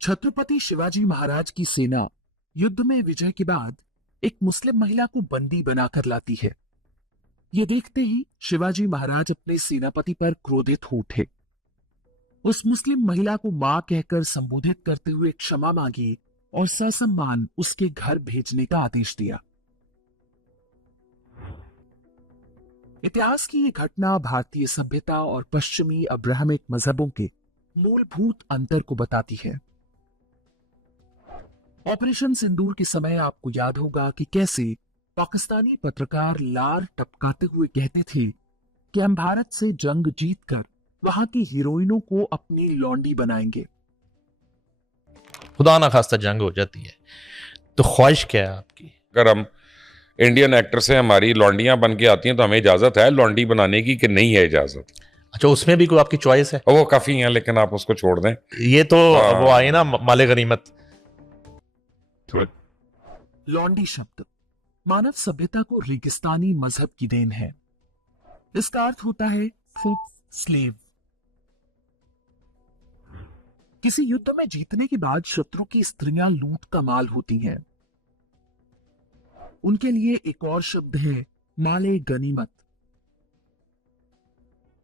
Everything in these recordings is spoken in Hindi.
छत्रपति शिवाजी महाराज की सेना युद्ध में विजय के बाद एक मुस्लिम महिला को बंदी बनाकर लाती है। ये देखते ही शिवाजी महाराज अपने सेनापति पर क्रोधित हो उठे। उस मुस्लिम महिला को मां कहकर संबोधित करते हुए क्षमा मांगी और ससम्मान उसके घर भेजने का आदेश दिया। इतिहास की ये घटना भारतीय सभ्यता और पश्चिमी अब्राहमिक मजहबों के मूलभूत अंतर को बताती है। ऑपरेशन सिंदूर के समय आपको याद होगा कि कैसे पाकिस्तानी पत्रकार लार टपकाते हुए कहते थे कि हम भारत से जंग जीतकर वहां की हीरोइनों को अपनी लौंडी बनाएंगे। खुदा ना खास्ता जंग हो जाती है तो ख्वाहिश क्या है आपकी? अगर हम इंडियन एक्टर से हमारी लौंडियां बन के आती हैं तो हमें इजाजत है लौंडी बनाने की कि नहीं है इजाजत? अच्छा, उसमें भी कोई आपकी चॉइस है? वो काफी है, लेकिन आप उसको छोड़ दें। ये तो वो आए ना माले गनीमत। लौंडी शब्द मानव सभ्यता को रेगिस्तानी मजहब की देन है। इसका अर्थ होता है स्लेव। किसी युद्ध में जीतने के बाद शत्रु की स्त्रियां लूट का माल होती हैं। उनके लिए एक और शब्द है माले गनीमत।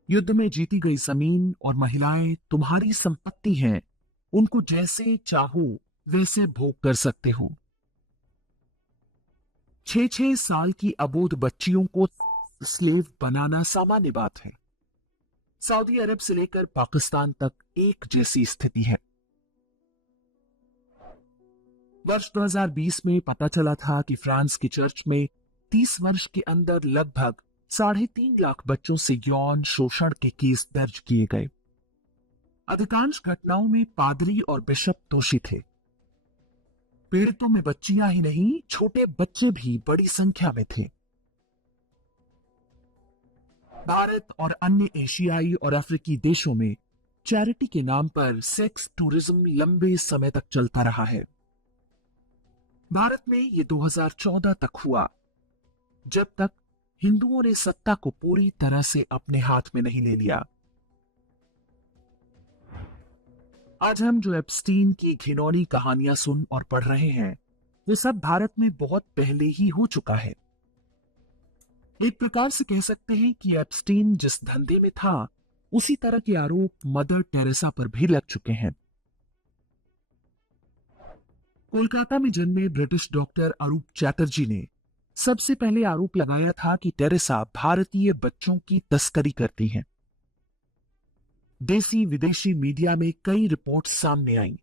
युद्ध में जीती गई जमीन और महिलाएं तुम्हारी संपत्ति हैं, उनको जैसे चाहो वैसे भोग कर सकते हो। 6-6 साल की अबोध बच्चियों को स्लेव बनाना सामान्य बात है। सऊदी अरब से लेकर पाकिस्तान तक एक जैसी स्थिति है। वर्ष 2020 में पता चला था कि फ्रांस की चर्च में 30 वर्ष के अंदर लगभग 3.5 लाख बच्चों से यौन शोषण के केस दर्ज किए गए। अधिकांश घटनाओं में पादरी और बिशप दोषी थे। पीड़ितों में बच्चियां ही नहीं, छोटे बच्चे भी बड़ी संख्या में थे। भारत और अन्य एशियाई और अफ्रीकी देशों में चैरिटी के नाम पर सेक्स टूरिज्म लंबे समय तक चलता रहा है। भारत में ये 2014 तक हुआ, जब तक हिंदुओं ने सत्ता को पूरी तरह से अपने हाथ में नहीं ले लिया। आज हम जो एप्स्टीन की घिनौनी कहानियां सुन और पढ़ रहे हैं, वो सब भारत में बहुत पहले ही हो चुका है। एक प्रकार से कह सकते हैं कि एप्स्टीन जिस धंधे में था, उसी तरह के आरोप मदर टेरेसा पर भी लग चुके हैं। कोलकाता में जन्मे ब्रिटिश डॉक्टर अरूप चैटर्जी ने सबसे पहले आरोप लगाया था कि टेरेसा भारतीय बच्चों की तस्करी करती हैं। देसी विदेशी मीडिया में कई रिपोर्ट्स सामने आईं,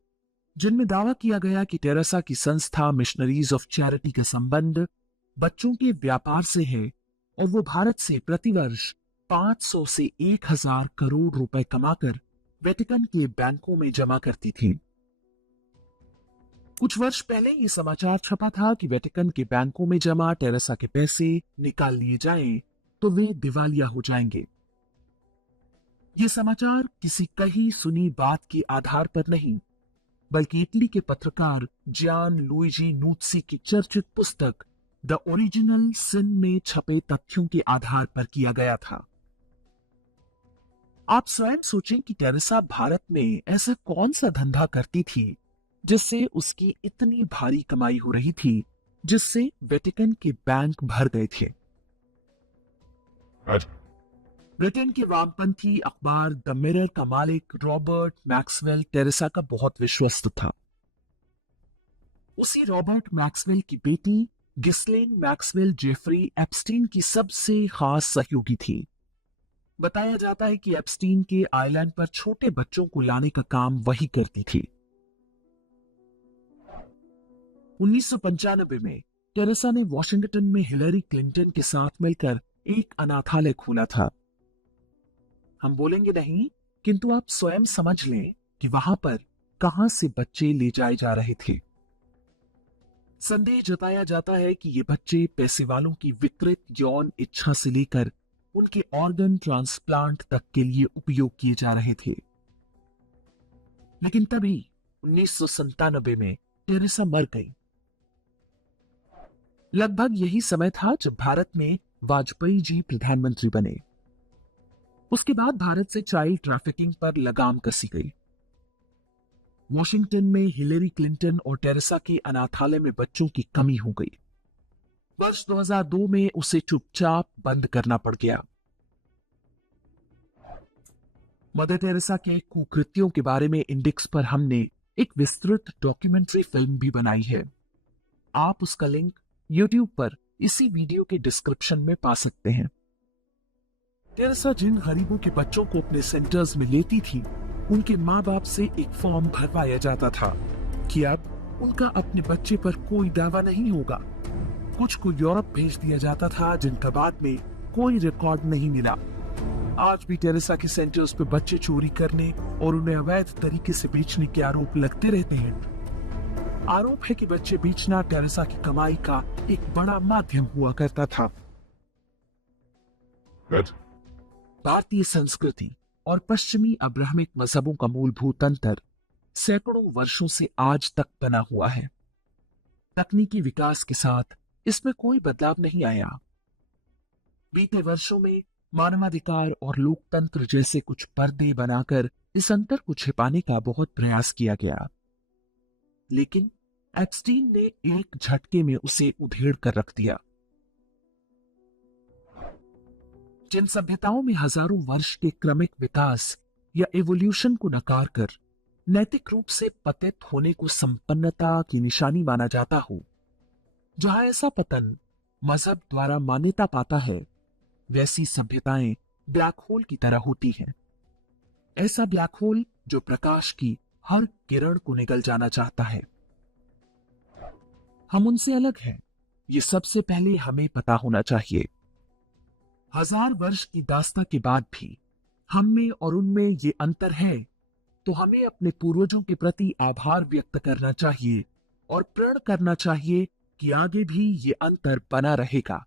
जिनमें दावा किया गया कि टेरेसा की संस्था मिशनरीज ऑफ चैरिटी का संबंध बच्चों के व्यापार से है और वो भारत से प्रतिवर्ष 500 से 1000 करोड़ रुपए कमाकर वेटिकन के बैंकों में जमा करती थी। कुछ वर्ष पहले ये समाचार छपा था कि वेटिकन के बैंकों में जमा टेरेसा के पैसे निकाल लिए जाएं तो वे दिवालिया हो जाएंगे। ये समाचार किसी कही सुनी बात के आधार पर नहीं, बल्कि इटली के पत्रकार जियान लुइजी नूत्सी की चर्चित पुस्तक द ओरिजिनल सिन में छपे तथ्यों के आधार पर किया गया था। आप स्वयं सोचें कि टेरेसा भारत में ऐसा कौन सा धंधा करती थी जिससे उसकी इतनी भारी कमाई हो रही थी, जिससे वेटिकन के बैंक भर गए थे। ब्रिटेन के वामपंथी अखबार द मिरर का मालिक रॉबर्ट मैक्सवेल टेरेसा का बहुत विश्वस्त था। उसी रॉबर्ट मैक्सवेल की बेटी गिस्लेन मैक्सवेल जेफरी एप्स्टीन की सबसे खास सहयोगी थी। बताया जाता है कि एप्स्टीन के आइलैंड पर छोटे बच्चों को लाने का काम वही करती थी। 1995 में टेरेसा ने वॉशिंगटन में हिलरी क्लिंटन के साथ मिलकर एक अनाथालय खोला था। हम बोलेंगे नहीं, किंतु आप स्वयं समझ लें कि वहां पर कहां से बच्चे ले जाए जा रहे थे। संदेह जताया जाता है कि ये बच्चे पैसे वालों की विकृत यौन इच्छा से लेकर उनके ऑर्गन ट्रांसप्लांट तक के लिए उपयोग किए जा रहे थे। लेकिन तभी 1997 में टेरेसा मर गई। लगभग यही समय था जब भारत में वाजपेयी जी प्रधानमंत्री बने। उसके बाद भारत से चाइल्ड ट्रैफिकिंग पर लगाम कसी गई। वॉशिंगटन में हिलेरी क्लिंटन और टेरेसा के अनाथालय में बच्चों की कमी हो गई। वर्ष 2002 में उसे चुपचाप बंद करना पड़ गया। मदर टेरेसा के कुकृत्यों के बारे में इंडेक्स पर हमने एक विस्तृत डॉक्यूमेंट्री फिल्म भी बनाई है। आप उसका लिंक YouTube पर इसी वीडियो के डिस्क्रिप्शन में पा सकते हैं। टेरेसा जिन गरीबों के बच्चों को अपने सेंटर्स में लेती थी, उनके माँ बाप से एक फॉर्म भरवाया जाता था कि अब उनका अपने बच्चे पर कोई दावा नहीं होगा। कुछ को यूरोप भेज दिया जाता था, जिनका बाद में कोई रिकॉर्ड नहीं मिला। आज भी टेरेसा के सेंटर्स पे बच्चे चोरी करने और उन्हें अवैध तरीके से बेचने के आरोप लगते रहते हैं। आरोप है कि बच्चे बेचना टेरेसा की कमाई का एक बड़ा माध्यम हुआ करता था। भारतीय संस्कृति और पश्चिमी अब्राहमिक मजहबों का मूलभूत अंतर सैकड़ों वर्षों से आज तक बना हुआ है। तकनीकी विकास के साथ इसमें कोई बदलाव नहीं आया। बीते वर्षों में मानवाधिकार और लोकतंत्र जैसे कुछ पर्दे बनाकर इस अंतर को छिपाने का बहुत प्रयास किया गया, लेकिन एप्स्टीन ने एक झटके में उसे उधेड़ कर रख दिया। जिन सभ्यताओं में हजारों वर्ष के क्रमिक विकास या एवोल्यूशन को नकार कर नैतिक रूप से पतित होने को संपन्नता की निशानी माना जाता हो, जहां ऐसा पतन मजहब द्वारा मान्यता पाता है, वैसी सभ्यताएं ब्लैक होल की तरह होती हैं। ऐसा ब्लैक होल जो प्रकाश की हर किरण को निगल जाना चाहता है। हम उनसे अलग हैं, ये सबसे पहले हमें पता होना चाहिए। 1000 वर्ष की दास्ता के बाद भी हम में और उनमें ये अंतर है, तो हमें अपने पूर्वजों के प्रति आभार व्यक्त करना चाहिए और प्रण करना चाहिए कि आगे भी ये अंतर बना रहेगा।